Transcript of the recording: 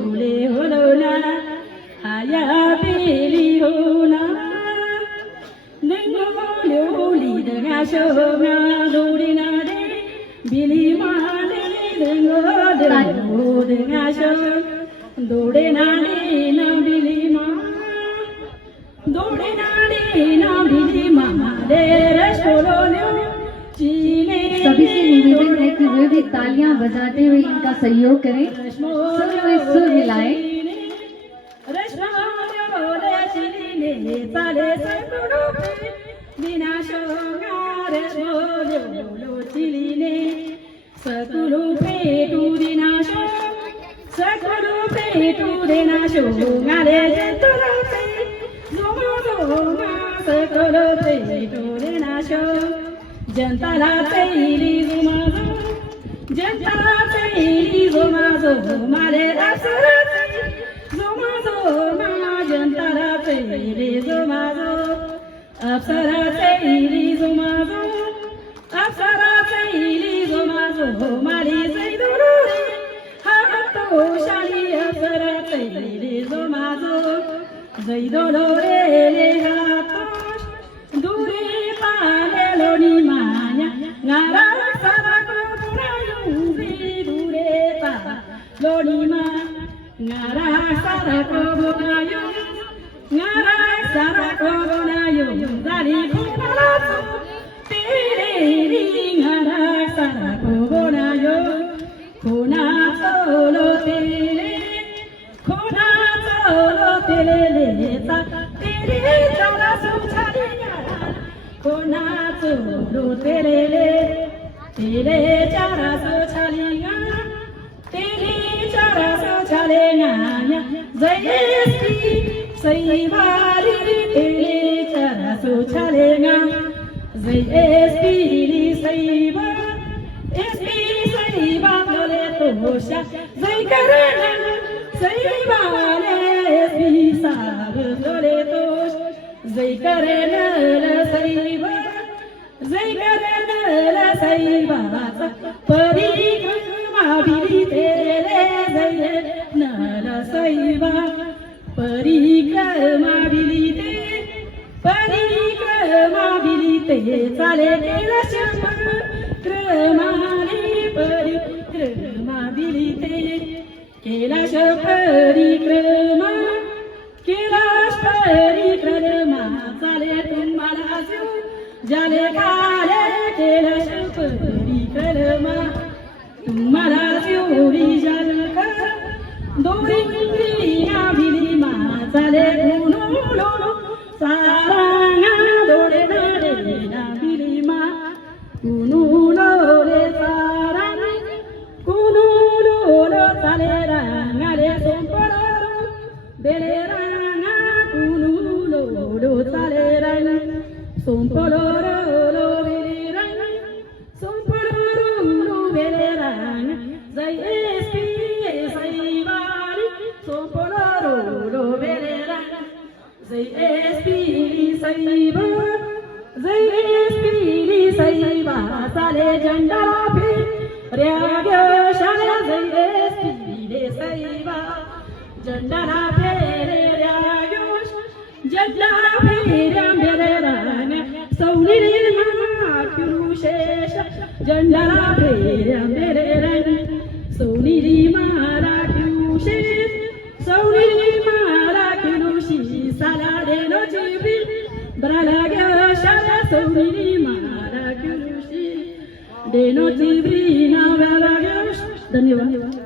होले होलोना Haya Bailey होना Nengolio lidanga shoma dorina de bili male nengolio denga shom dorina de na bili ma dorina de na bili ma de rashkololio सभी से निवेदन है कि वे भी तालियां बजाते हुए इनका सहयोग करें, सभी वे सुर मिलाएं। जनता ला तेरी जुमाजो जनता ला तेरी जुमाजो मारे असरती जुमाजो मा जनता ला तेरी जुमाजो अप्सरा तेरी जुमाजो अप्सरा तेरी जुमाजो मारी जैदुरो हातो शाली अप्सरा तेरी जुमाजो जैदुरो रे हातो दूरी पाले लोनी माया ngara sara ko burayu vidure pa loni ma ngara sara ko burayu ngara sara ko burayu dari kunala tere ri ngara sara ko burayu kuna solo tere le ta tere chara sumchari Kona cholo tere chara so chalinga tere chara so chalinga jayesti saibari tere chara so chalinga jayesti saiba esti saiba lole tosha jay karana saiba le esti sab lole tosh jay karana saiba jay karana la saiba parikama bili tere jay na la saiba parikama bili te chale kela shama kramali parikrama bili te kela parikrama Kilash parikrama chale tumhara jo jale kale kilash parikrama tumhara jo ri jal ka dori indriya bili ma chale kunulo saranga dore dore na bili ma kunulo re saranga kunulo lo chale ranga re sompara bele ranga kunulo lo chale ranga sompoloro lo bele ranga sompoloro lo bele ranga jai espi saibari sompoloro lo bele ranga jai espi saiba jai espi saiba sale jandala phi ryagyo shale jai espi saiba jandala phi ryagyo jandala phi ryambere ranga sauniri ma kurushesha jandala phi ryambere ranga sauniri ma rakushesh sauniri ma rakushi salade no jibi bralaga shala sauniri ma rakushi de no jibi na bralaga धन्यवाद।